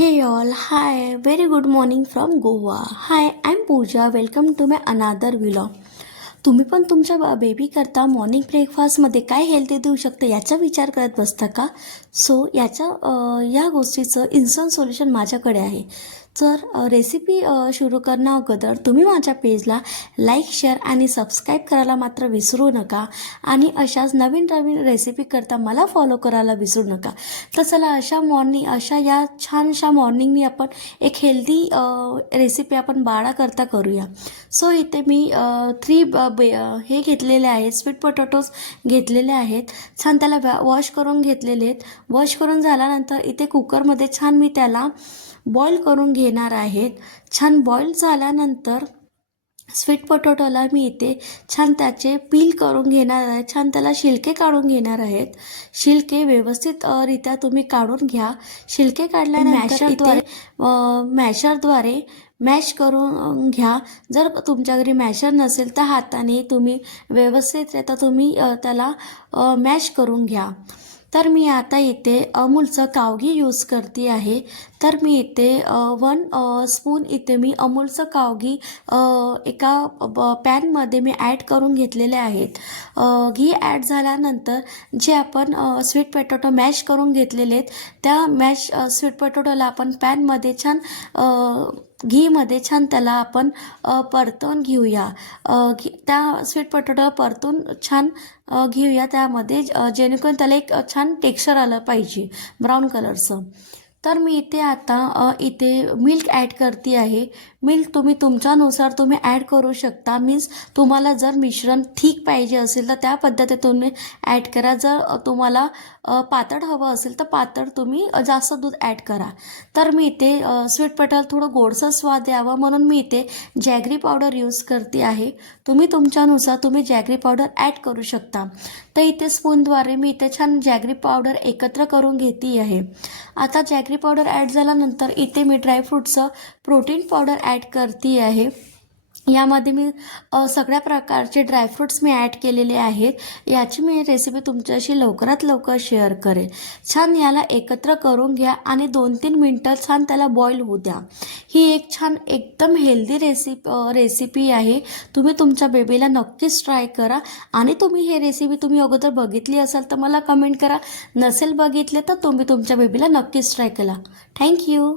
Hey all, hi, very good morning from Goa. Hi, I'm Pooja. Welcome to my another vlog. तुम्ही पण तुमच्या baby करता morning ब्रेकफास्टमध्ये काय हेल्दी देऊ शकता याचा विचार करत बसता का? सो या गोष्टीचं इन्स्टंट सोल्युशन माझ्याकडे आहे. तर रेसिपी सुरू करण्या अगोदर तुम्ही माझ्या पेजला लाईक, शेअर आणि सबस्क्राईब करायला मात्र विसरू नका. आणि अशाच नवीन नवीन रेसिपी करता मला फॉलो करायला विसरू नका. तर चला अशा या छानशा मॉर्निंगनी आपण एक हेल्दी रेसिपी आपण बाळा करता करूया. सो इथे मी हे घेतलेले आहेत, स्वीट पोटॅटोज घेतलेले आहेत. छान त्याला वॉश करून घेतलेले आहेत. वॉश करून झाल्यानंतर इथे कुकरमध्ये छान मी त्याला बॉईल करून घेणार आहेत. छान बॉईल झाल्यानंतर स्वीट पोटॅटोला मी इथे छान त्याचे पील करून घेणार आहे. छान त्याला शिलके काढून घेणार आहेत. शिलके व्यवस्थित रित्या तुम्ही काढून घ्या. शिलके काढल्यानंतर मॅशरद्वारे मॅश करून घ्या. जर तुमच्या घरी मॅशर नसेल तर हाताने तुम्ही व्यवस्थितरित्या तुम्ही त्याला मॅश करून घ्या. तर मी आता इथे अमूलचं कावघी यूज करते आहे. तर मी इथे 1 स्पून इथे मी अमूलचं कावघी एका पॅनमध्ये मी ॲड करून घेतलेले आहेत. घी ॲड झाल्यानंतर जे आपण स्वीट पोटॅटो मॅश करून घेतलेले आहेत त्या स्वीट पोटॅटोला आपण पॅनमध्ये छान घीमध्ये छान त्याला आपण परतून घेऊया. त्या स्वीट पोटॅटो परतून छान घेऊया त्यामध्ये, जेणेकरून त्याला एक छान टेक्स्चर आलं पाहिजे ब्राऊन कलरचं. तर मी इथे आता इथे मिल्क ॲड करते आहे. मिल्क तुम्ही तुमच्यानुसार तुम्ही ॲड करू शकता. मीन्स तुम्हाला जर मिश्रण थिक पाहिजे असेल तर त्या पद्धतीने तुम्ही ॲड करा. जर तुम्हाला पातळ हवं असेल तर पातळ तुम्ही जास्त दूध ॲड करा. तर मी इथे स्वीट पोटॅटो थोडं गोडसर स्वाद यावा म्हणून मी इथे जॅगरी पावडर यूज करते आहे. तुम्ही तुमच्यानुसार तुम्ही जॅगरी पावडर ॲड करू शकता. तर इथे स्पूनद्वारे मी इथे छान जॅगरी पावडर एकत्र करून घेते आहे. आता जॅगरी पावडर ॲड झाल्यानंतर इथे मी ड्रायफ्रूटचं प्रोटीन पावडर ॲड करते आहे. यामध्ये मी सगळ्या प्रकारचे ड्रायफ्रूट्स मी ॲड केलेले आहेत. याची मी रेसिपी तुमच्याशी लवकरात लवकर शेअर करेल. छान याला एकत्र करून घ्या आणि 2-3 मिनटं छान त्याला बॉईल होऊ द्या. ही एक छान एकदम हेल्दी रेसिपी आहे. तुम्ही तुमच्या बेबीला नक्कीच ट्राय करा. आणि तुम्ही हे रेसिपी तुम्ही अगोदर बघितली असाल तर मला कमेंट करा. नसेल बघितले तर तुम्ही तुमच्या बेबीला नक्कीच ट्राय करा. थँक्यू.